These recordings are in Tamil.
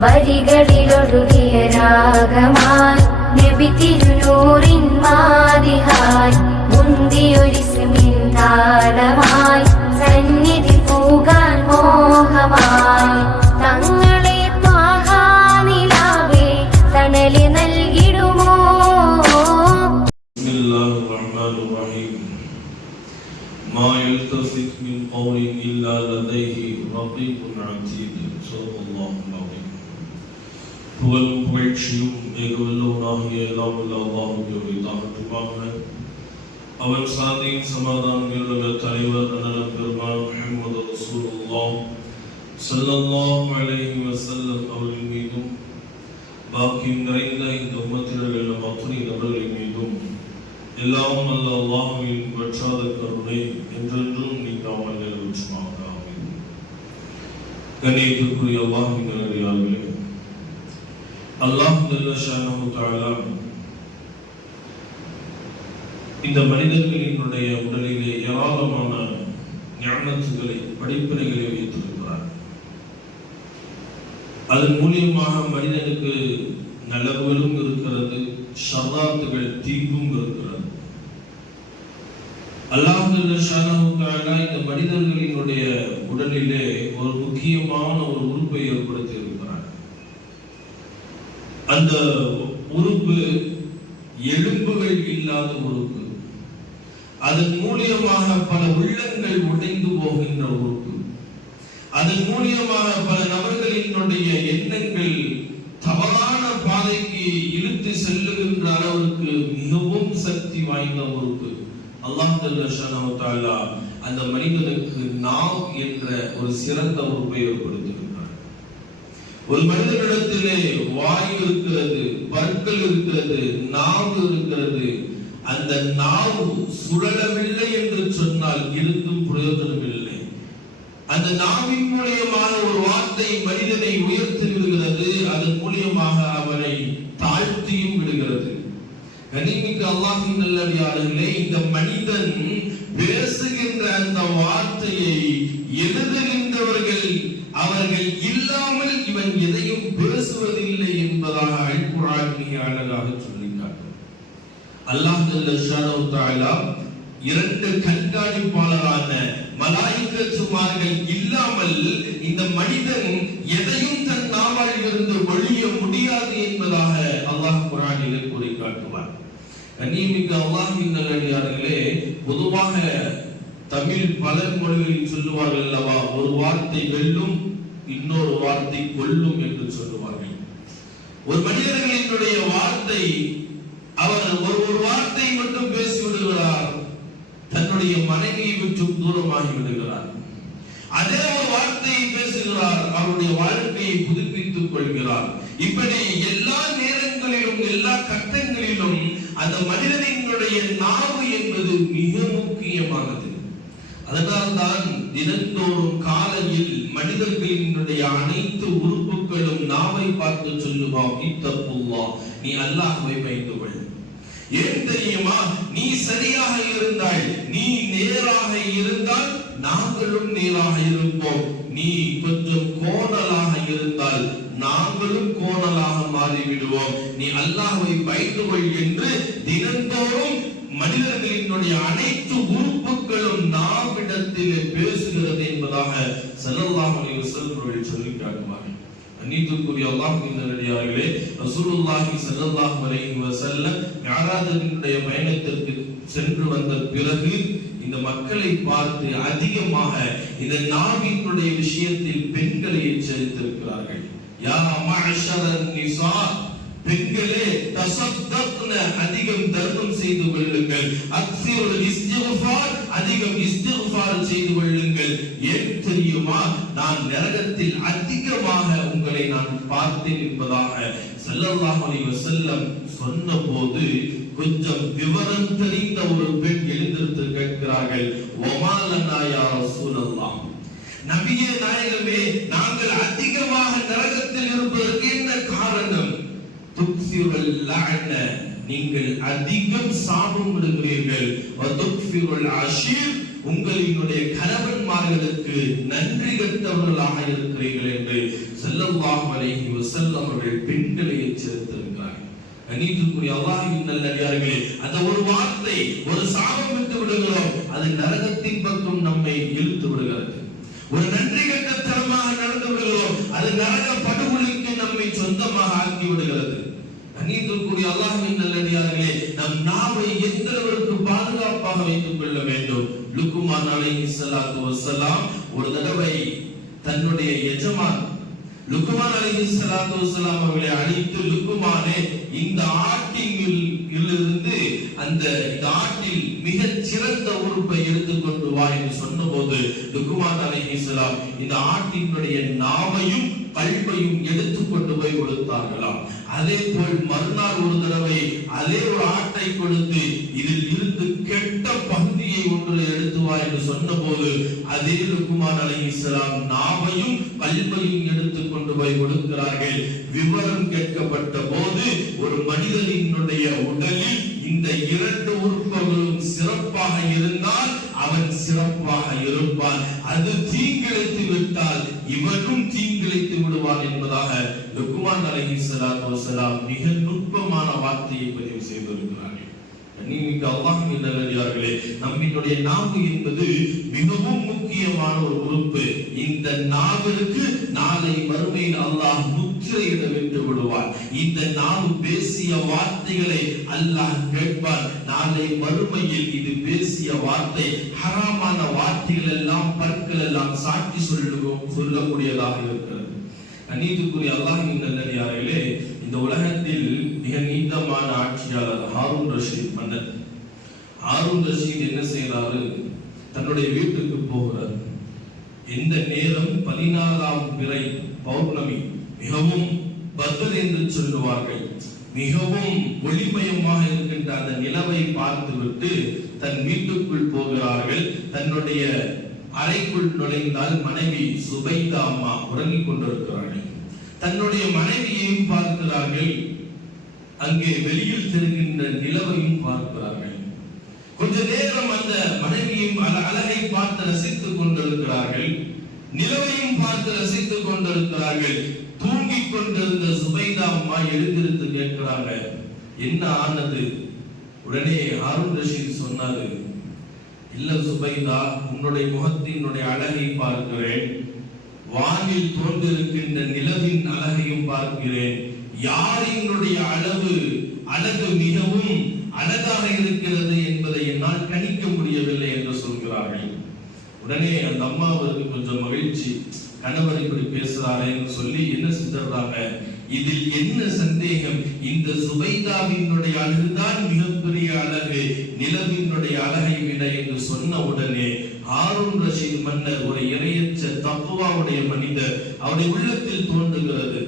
വരികളിലൊഴുകിയ രാഗമായി നബി തിരുനൂറിൻ മാതിഹായി മുന്തിയൊരിസ്മിൻ താളമായി സന്നിധി പോകാൻ മോഹമായി തങ്ങളെ ത്വാഹാനിലാവേ തണലി നൽകിടുമോ. ബിസ്മില്ലാഹിർ റഹ്മാനിർ റഹീം. മാ യൽതഫിത് മിൻ ഖൗലിൻ ഇല്ലാ ലദൈഹി റഖീബുൻ അതീദ്. ஸல்லல்லாஹு அலைஹி. புகழும் புகழ்ச்சியும் ஏகவல்லவனாகிய எல்லாம் வல்ல அல்லாஹ்வுக்கு உரித்தாகட்டுமாக. அவன் சாந்தியும் சமாதானங்களுள்ள தலைவர் அண்ணல் பெருமான் முஹம்மது ரசூலுல்லாஹ் ஸல்லல்லாஹு அலைஹி வஸல்லம் அவர்கள் மீதும் பாக்கியம் நிறைந்த இந்த உம்மத்தினர் எல்லாம் அத்துணை நபர்களின் மீதும் எல்லாம் வல்ல அல்லாஹ்வின் வற்றாத கருணை என்றென்றும் நீங்காமல் நிலவுமாக. கண்ணியத்திற்குரிய அல்லாஹ்வின் நல்லடியார்களே, அல்லாஹ் ஜல்ல ஷானஹு தஆலா இந்த மனிதர்களினுடைய உடலிலே ஏராளமான ஞானத்துகளை படிப்பினைகளை வைத்திருக்கிறார். அதன் மூலியமாக மனிதனுக்கு நலவுகளும் இருக்கிறது, ஷர்ராத்துகள் தீங்கும் இருக்கிறது. அல்லாஹ் ஜல்ல ஷானஹு தஆலா இந்த மனிதர்களினுடைய உடலிலே ஒரு முக்கியமான ஒரு உறுப்பை ஏற்படுத்தி இருக்கிறார். அந்த உறுப்பு எலும்புகள் இல்லாத உறுப்பு. அதன் மூலியமாக பல உள்ளங்கள் உடைந்து போகின்ற உறுப்பு. அதன் மூலியமாக பல நபர்களினுடைய எண்ணங்கள் தவறான பாதைக்கு இழுத்து செல்லுகின்ற அளவுக்கு மிகவும் சக்தி வாய்ந்த உறுப்பு. அல்லாஹ் ஜல்ல ஷானஹு தஆலா அந்த மனிதனுக்கு நாவ் என்ற ஒரு சிறந்த உறுப்பை ஏற்படுத்தியிருக்கிறார். ஒரு மனிதனிடத்திலே வாய் இருக்கிறது, பற்கள் இருக்கிறது, நாவு இருக்கிறது. அந்த நாவு சுழலவில்லை என்று சொன்னால் இருந்தும் பிரயோஜனம் இல்லை. அந்த நாவின் மூலியமாக ஒரு வார்த்தை மனிதனை உயர்த்தி விடுகிறது, அதன் மூலியமாக அவனை தாழ்த்தியும் விடுகிறது. கனிமிக்க அல்லாஹ்வின் நல்லடியார்களே, இந்த மனிதன் பேசுகின்ற அந்த வார்த்தையை எழுதுகின்றவர்கள் அவர்கள் இல்லாமல் இவன் எதையும் பேசுவதில்லை என்பதாக அல் குர்ஆன் மிக அழகாக சொல்லிக்காட்டும். அல்லாஹ் ஜல்ல ஷானஹு தஆலா இரண்டு கண்காணிப்பாளரான மலாயிகத்துமார்கள் இல்லாமல் இந்த மனிதன் எதையும் தன் நாவால் இருந்து ஒழிய முடியாது என்பதாக அல்லாஹ் குர்ஆனிலே கூறி காட்டுவார். கண்ணியமிக்க அல்லாஹ்வின் நல்லடியார்களே, பொதுவாக தமிழ் பல மொழிகளில் சொல்லுவார்கள் அல்லவா, ஒரு வார்த்தை வெல்லும், இன்னொரு வார்த்தை கொல்லும் என்று சொல்லுவார்கள். ஒரு மனிதர்களினுடைய வார்த்தை, அவர் ஒரு வார்த்தை மட்டும் பேசி விடுகிறார், தன்னுடைய மனைவியை விட்டு தூரமாகி விடுகிறார். அதே ஒரு வார்த்தையை பேசுகிறார், அவருடைய வாழ்க்கையை புதுப்பித்துக் கொள்கிறார். இப்படி எல்லா நேரங்களிலும் எல்லா கட்டங்களிலும் அந்த மனிதனினுடைய நாவு என்பது மிக முக்கியமானது. அதனால்தான் தினந்தோறும் காலையில் மனிதர்களினுடைய அனைத்து உறுப்புகளும் நாவை பார்த்து சொல்லுவான், இத்தகுல்லாஹ், நீ அல்லாஹ்வை பயந்து கொள். ஏன் தெரியுமா? நீ சரியாக இருந்தால், நீ நேராக இருந்தால் நாங்களும் நேராக இருப்போம். நீ கொஞ்சம் கோணலாக இருந்தால் நாங்களும் கோணலாக மாறிவிடுவோம். நீ அல்லாஹ்வை பயந்து கொள் என்று தினந்தோறும் மனிதர்களினுடைய அனைத்து உறுப்புகளும் நாவிடத்திலே பேசுகிறது என்பதாக ஸல்லல்லாஹு அலைஹி வஸல்லம் சொல்லி காட்டுவார்கள். அன்னித்துக்குரிய அல்லாஹ்வின் நல்லடியார்களே, ரசூலுல்லாஹி ஸல்லல்லாஹு அலைஹி வஸல்லம் மிஅராஜினுடைய பயணத்திற்கு சென்று வந்த பிறகு இந்த மக்களை பார்த்து அதிகமாக இந்த நாவினுடைய விஷயத்தில் பெண்களை எச்சரித்திருக்கிறார்கள். யா மஅஷரன் நிசா, பெண்களே, தஸத்தக்ன, அதிகம் தர்மம் செய்து கொள்ளுங்கள். அக்ஸிருல் இஸ்திக்ஃபார், அதிகம் இஸ்திக்ஃபார் செய்து கொள்ளுங்கள். ஏன் தெரியுமா? நான் நரகத்தில் அதிகமாக உங்களை நான் பார்த்தேன் என்பதாக ஸல்லல்லாஹு அலைஹி வஸல்லம் சொன்னபோது கொஞ்சம் விவரம் தெரிந்த ஒரு பெண் எழுந்திருந்து கேட்கிறார்கள், வமாலனா யா ரசூலல்லாஹ், நபியே நாயகமே, நாங்கள் அதிகமாக நரகத்தில் இருப்பதற்கு என்ன காரணம்? துக்ஸிருல் லஅன, நீங்கள் அதிகம் சாபம் விடுகிறீர்கள். வதுக்ஃபிருல் அஷீர், உங்களினுடைய கணவன்மார்களுக்கு நன்றி கெட்டவர்களாக இருக்கிறீர்கள் என்று ஸல்லல்லாஹு அலைஹி வஸல்லம் அவர்கள் பெண்களை எச்சரித்திருக்கிறார்கள். கண்ணியத்திற்குரிய அல்லாஹ்வின் நல்லடியார்களே, அந்த ஒரு வார்த்தை, ஒரு சாபம் விட்டு விடுகிறோம், அது நரகத்தின் பக்கம் நம்மை இழுத்து விடுகிறது. ஒரு நன்றி கெட்டத்தனமாக நடந்து விடுகிறோம், அது நரக படுகொலைக்கு நம்மை சொந்தமாக ஆக்கி விடுகிறது. கண்ணியத்திற்குரிய அல்லாஹ்வின் நல்லடியார்களே, நம் நாவை எந்த அளவிற்கு பாதுகாப்பாக வைத்துக் கொள்ள வேண்டும். லுக்மான் அலைஹிஸ்ஸலாத்து வஸ்ஸலாம் ஒரு தடவை தன்னுடைய எஜமான் லுக்மான் அலைஹிஸ்ஸலாத்து வஸ்ஸலாம் அவர்களை அழைத்து, லுக்மானே, இந்த ஆட்டிலிருந்து அந்த ஆட்டில் மிகச் சிறந்த உறுப்பை எடுத்துக்கொண்டு வா என்று சொன்னபோது லுக்மான் அலைஹிஸ்ஸலாம் இந்த ஆட்டினுடைய நாவையும் கல்வையும் எடுத்துக்கொண்டு போய் கொடுத்தார்களாம். அதே போல் மறுநாள் ஒரு தடவை அதே ஒரு ஆட்டை கொடுத்து இதில் இருந்து கெட்ட பகுதியை ஒன்று எடுத்து வா என்று சொன்னபோது அதே லுக்மான் அலைஹிஸ்ஸலாம் நாவையும் கல்வையும் எடுத்துக் கொண்டு போய் கொடுக்கிறார்கள். விவரம் கேட்கப்பட்ட போது ஒரு மனிதனினுடைய உடலில் இந்த இரண்டு உறுப்புகளும் சிறப்பாக இருந்தால் அவன் சிறப்பாக இருப்பான், அது தீங்கிழைத்து விட்டால் இவனும் தீங்கிழைத்து விடுவான் என்பதாக லுக்மான் அலைஹிஸ்ஸலாத்து வஸ்ஸலாம் மிக நுட்பமான வார்த்தையை பதிவு செய்திருக்கிறார்கள். கண்ணியமிக்க அல்லாஹ்வின் நல்லடியார்களே, நம்முடைய நாவு என்பது மிகவும் முக்கியமான ஒரு உறுப்பு. இந்த நாவிற்கு நாளை மறுமையில் அல்லாஹ் முத்திரையிட விட்டு விடுவார். இந்த நாவு பேசிய வார்த்தைகளை அல்லாஹ் கேட்பார். நாளை மறுமையில் இது பேசிய வார்த்தை ஹராமான வார்த்தைகள் எல்லாம், பற்கள் எல்லாம் சாட்சி சொல்லக்கூடியதாக இருக்கிறது. கண்ணியத்துக்குரிய அல்லாஹ்வின் நல்லடியார்களே, இந்த உலகத்தில் மிக நீண்டமான ஆட்சியாளர் ஹாரூன் ரஷீத் மன்னர். ஹாரூன் ரஷீத் என்ன செய்யறாரு? தன்னுடைய வீட்டுக்கு போகிறார். இந்த நேரம் 14ஆம் பிறை பௌர்ணமி, மிகவும் பத்ர் என்று சொல்லுவார்கள், மிகவும் ஒளிமயமாக இருக்கின்ற அந்த நிலவை பார்த்துவிட்டு தன் வீட்டுக்குள் போகிறார்கள். தன்னுடைய அறைக்குள் நுழைந்தால் மனைவி சுபைதா அம்மா உறங்கிக் கொண்டிருக்கிறார்கள். தன்னுடைய மனைவியையும் பார்க்கிறார்கள், அங்கே வெளியில் தெரிகின்ற நிலவையும் பார்க்கிறார்கள். கொஞ்ச நேரம் அந்த மனைவியும் அழகை பார்த்து ரசித்துக் கொண்டிருக்கிறார்கள், நிலவையும் பார்த்து ரசித்துக் கொண்டிருக்கிறார்கள். தூங்கிக் கொண்டிருந்த சுபைதா அம்மா எழுந்திருந்து கேட்கிறாங்க, என்ன ஆனது? உடனே ஹாரூன் ரஷீத் சொன்னாரு, இல்ல சுபைதா, உன்னுடைய முகத்தினுடைய அழகை பார்க்கிறேன், வானில் தோன்றிருக்கின்ற நிலவின் அழகையும் பார்க்கிறேன், யாரினுடைய அழகு மிகவும் அழகாக இருக்கிறது என்பதை என்னால் கணிக்க முடியவில்லை என்று சொல்கிறார்கள். உடனே அந்த அம்மாவுக்கு கொஞ்சம் மகிழ்ச்சி, கணவர் இப்படி பேசுறாருன்னு சொல்லி என்ன செஞ்சிடறாங்க, இதில் என்ன சந்தேகம், இந்த சுபைதாவினுடைய அழகுதான் மிகப்பெரிய அழகு, நிலவினுடைய அழகை விட என்று சொன்ன உடனே ஹாரூன் ரஷீத் மன்னர் ஒரு இறையச்ச தக்வாவுடைய மனிதர், அவருடைய உள்ளத்தில் தோன்றுகிறது,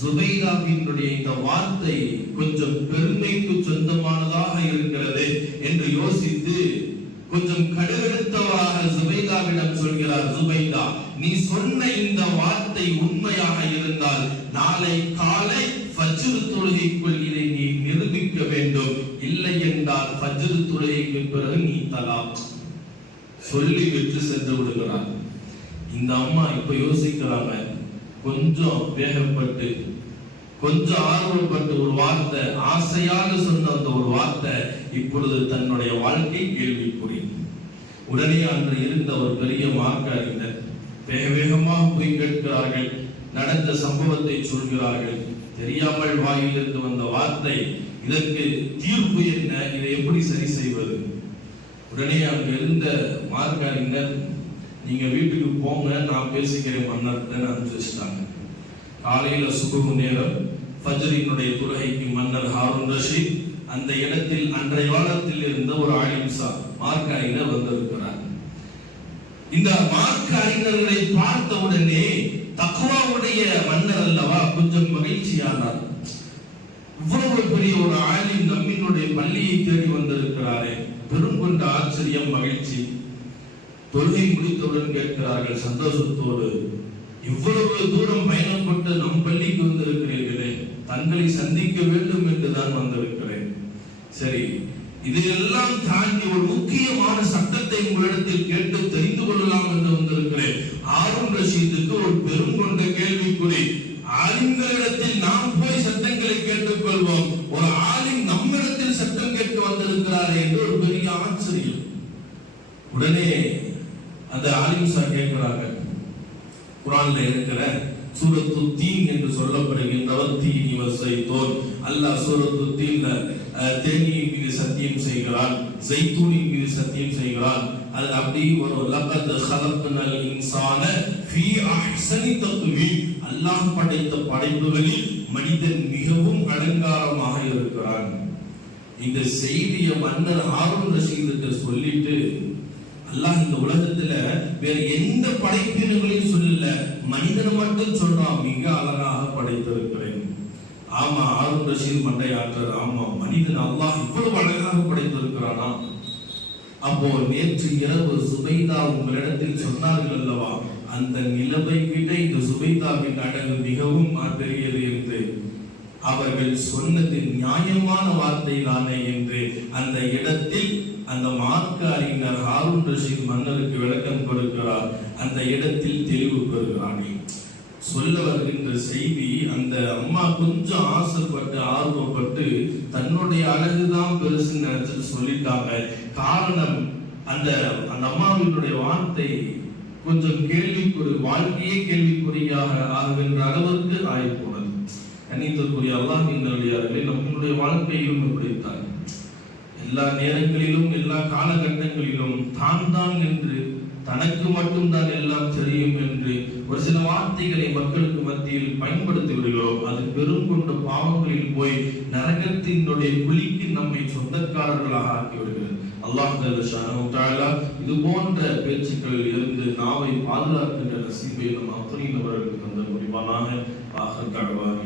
சுபைதாவினுடைய இந்த வார்த்தை கொஞ்சம் பெருமைக்கு சொந்தமானதாக இருக்கிறது என்று யோசித்து கொஞ்சம் கடுகடுத்தவராக சுபைதாவிடம் சொல்கிறார், சுபைதா, நீ சொன்ன இந்த வார்த்தை உண்மையாக இருந்தால் நாளை காலை ஃபஜ்ர் தொழுகைக்குள் இதை நீ நிரூபிக்க வேண்டும், இல்லை என்றால் ஃபஜ்ர் தொழுகைக்கு பிறகு நீ தலாக் சொல்லி விட்டு சென்று விடுகிறார். இந்த அம்மா இப்ப யோசிக்கிறாங்க, கொஞ்சம் வேகப்பட்டு கொஞ்சம் ஆர்வப்பட்டு ஒரு வார்த்தை, ஆசையாக சொன்ன அந்த ஒரு வார்த்தை இப்பொழுது தன்னுடைய வாழ்க்கை கேள்விக்குறி. உடனே அன்று இருந்த ஒரு பெரிய மார்க்க அறிஞர் வேக வேகமாக போய் கேட்கிறார்கள், நடந்த சம்பவத்தை சொல்கிறார்கள். தெரியாமல் வாயிலிருந்து வந்த வார்த்தை, இதற்கு தீர்ப்பு என்ன, இதை எப்படி சரி செய்வது? உடனே அங்க இருந்த மார்க்க அறிஞர், நீங்க வீட்டுக்கு போங்க, நான் பேசிக்கிறேன் மன்னர் அனுப்பிச்சிட்டாங்க. காலையில சுபஹ் நேரம் ஃபஜ்ரினுடைய தொழுகைக்கு மன்னர் ஹாரூன் ரஷீத் அந்த இடத்தில் அன்றைய காலத்தில் இருந்த ஒரு ஆலிம்சா மார்க்க அறிஞர் வந்திருக்கிறார். இந்த மார்க்க அறிஞர்களை பார்த்த உடனே தக்வாவுடைய மன்னர் அல்லவா கொஞ்சம் மகிழ்ச்சியானார். இவ்வளவு பெரிய ஒரு ஆலிம் நம்மினுடைய பள்ளியை தேடி வந்திருக்கிறாரே, பெரும் கொண்ட ஆச்சரியம், மகிழ்ச்சி. தொழுகை முடித்தவுடன் கேட்கிறார்கள் சந்தோஷத்தோடு, இவ்வளவு தூரம் பயணப்பட்டு நம் பள்ளிக்கு வந்திருக்கிறீர்களே, தங்களை சந்திக்க வேண்டும் என்றுதான் வந்திருக்கிறேன். சரி, இதையெல்லாம் தாண்டி ஒரு முக்கியமான சட்டத்தை உங்களிடத்தில் கேட்டு தெரிந்து கொள்ளலாம் என்று வந்திருக்கிறேன். ஹாரூன் ரஷீதுக்கு ஒரு பெரும் கொண்ட கேள்விக்குறி. ஆலிம்களிடத்தில் நாம் போய் சட்டங்களை கேட்டுக் கொள்வோம், ஒரு ஆலிம் நம்மிடத்தில் சட்டம் கேட்டு வந்திருக்கிறார் என்று ஒரு பெரிய ஆச்சரியம். உடனே அந்த ஆலிம் சார் கேட்கிறாங்க, குர்ஆன்ல இருக்கிற சூரத்து தீன் என்று சொல்லப்படுகின்றவர் தீனி வஸைத்தூன். அல்லாஹ் சூரத்து தீன்ல தேனியின் மீது சத்தியம் செய்கிறான், ஜைத்தூனின் மீது சத்தியம் செய்கிறான். அது அப்படி ஒரு லகத் ஹலக்னல் இன்சான ஃபீ அஹ்ஸனி தக்வீம். அல்லாஹ் படைத்த படைப்புகளில் மனிதன் மிகவும் அலங்காரமாக இருக்கிறான். இந்த செய்தியை மன்னர் ஹாரூன் ரஷீதுக்கு சொல்லிட்டு அல்லாஹ் இந்த உலகத்துல வேற எந்த படைப்பினங்களையும் சொல்லல, மனிதனை மட்டும் சொல்றான், மிக அழகாக படைத்திருக்கிறேன். ஆமா, ஹாரூன் ரஷீத் மண்டை ஆற்றார். ஆமா, மனிதன் அல்லாஹ் இவ்வளவு அழகாக படைத்திருக்கிறானா? அப்போ நேற்று இரவு சுபைதா உங்களிடத்தில் சொன்னார்கள் அல்லவா, அந்த நிலவை விட இந்த சுபைதாவின் அழகு மிகவும் பெரியது என்று. அவர்கள் சொன்னது நியாயமான வார்த்தை தானே என்று அந்த இடத்தில் அந்த மார்க்க அறிஞர் ஹாரூன் ரஷீத் மன்னருக்கு விளக்கம் கொடுக்கிறார். அந்த இடத்தில் தெளிவு பெறுகிறானே. சொல்ல வருகின்ற செய்தி, அந்த அம்மா கொஞ்சம் ஆசைப்பட்டு ஆர்வப்பட்டு தன்னுடைய அழகுதான் பெருசுன்னு நினைச்சிட்டு சொல்லிட்டாங்க. காரணம், அந்த அம்மாவினுடைய வார்த்தை கொஞ்சம் கேள்விக்குறி, வாழ்க்கையே கேள்விக்குறியாக ஆகுகின்ற அளவிற்கு ஆகிப்போனது. கண்ணியத்திற்குரிய அல்லாஹ்வின் நல்லடியார்களே, நம்முடைய வாழ்க்கையிலும் இப்படித்தான். எல்லா நேரங்களிலும் எல்லா காலகட்டங்களிலும் தான் என்று, தனக்கு மட்டும்தான் எல்லாம் தெரியும் என்று ஒரு சில வார்த்தைகளை மக்களுக்கு மத்தியில் பயன்படுத்தி விடுகிறோம். அது பெரும் கொண்ட பாவங்களில் போய் நரகத்தினுடைய குழிக்கு நம்மை சொந்தக்காரர்களாக ஆக்கி விடுகிறது. அல்லாஹ் ஜல்லஷானஹு தஆலா இது போன்ற பேச்சுக்களில் இருந்து நாவை பாதுகாக்கின்ற நசீபை நம் அத்தனை நபர்களுக்கு தந்த முடிவானாக. ஆஹர் தஅவானா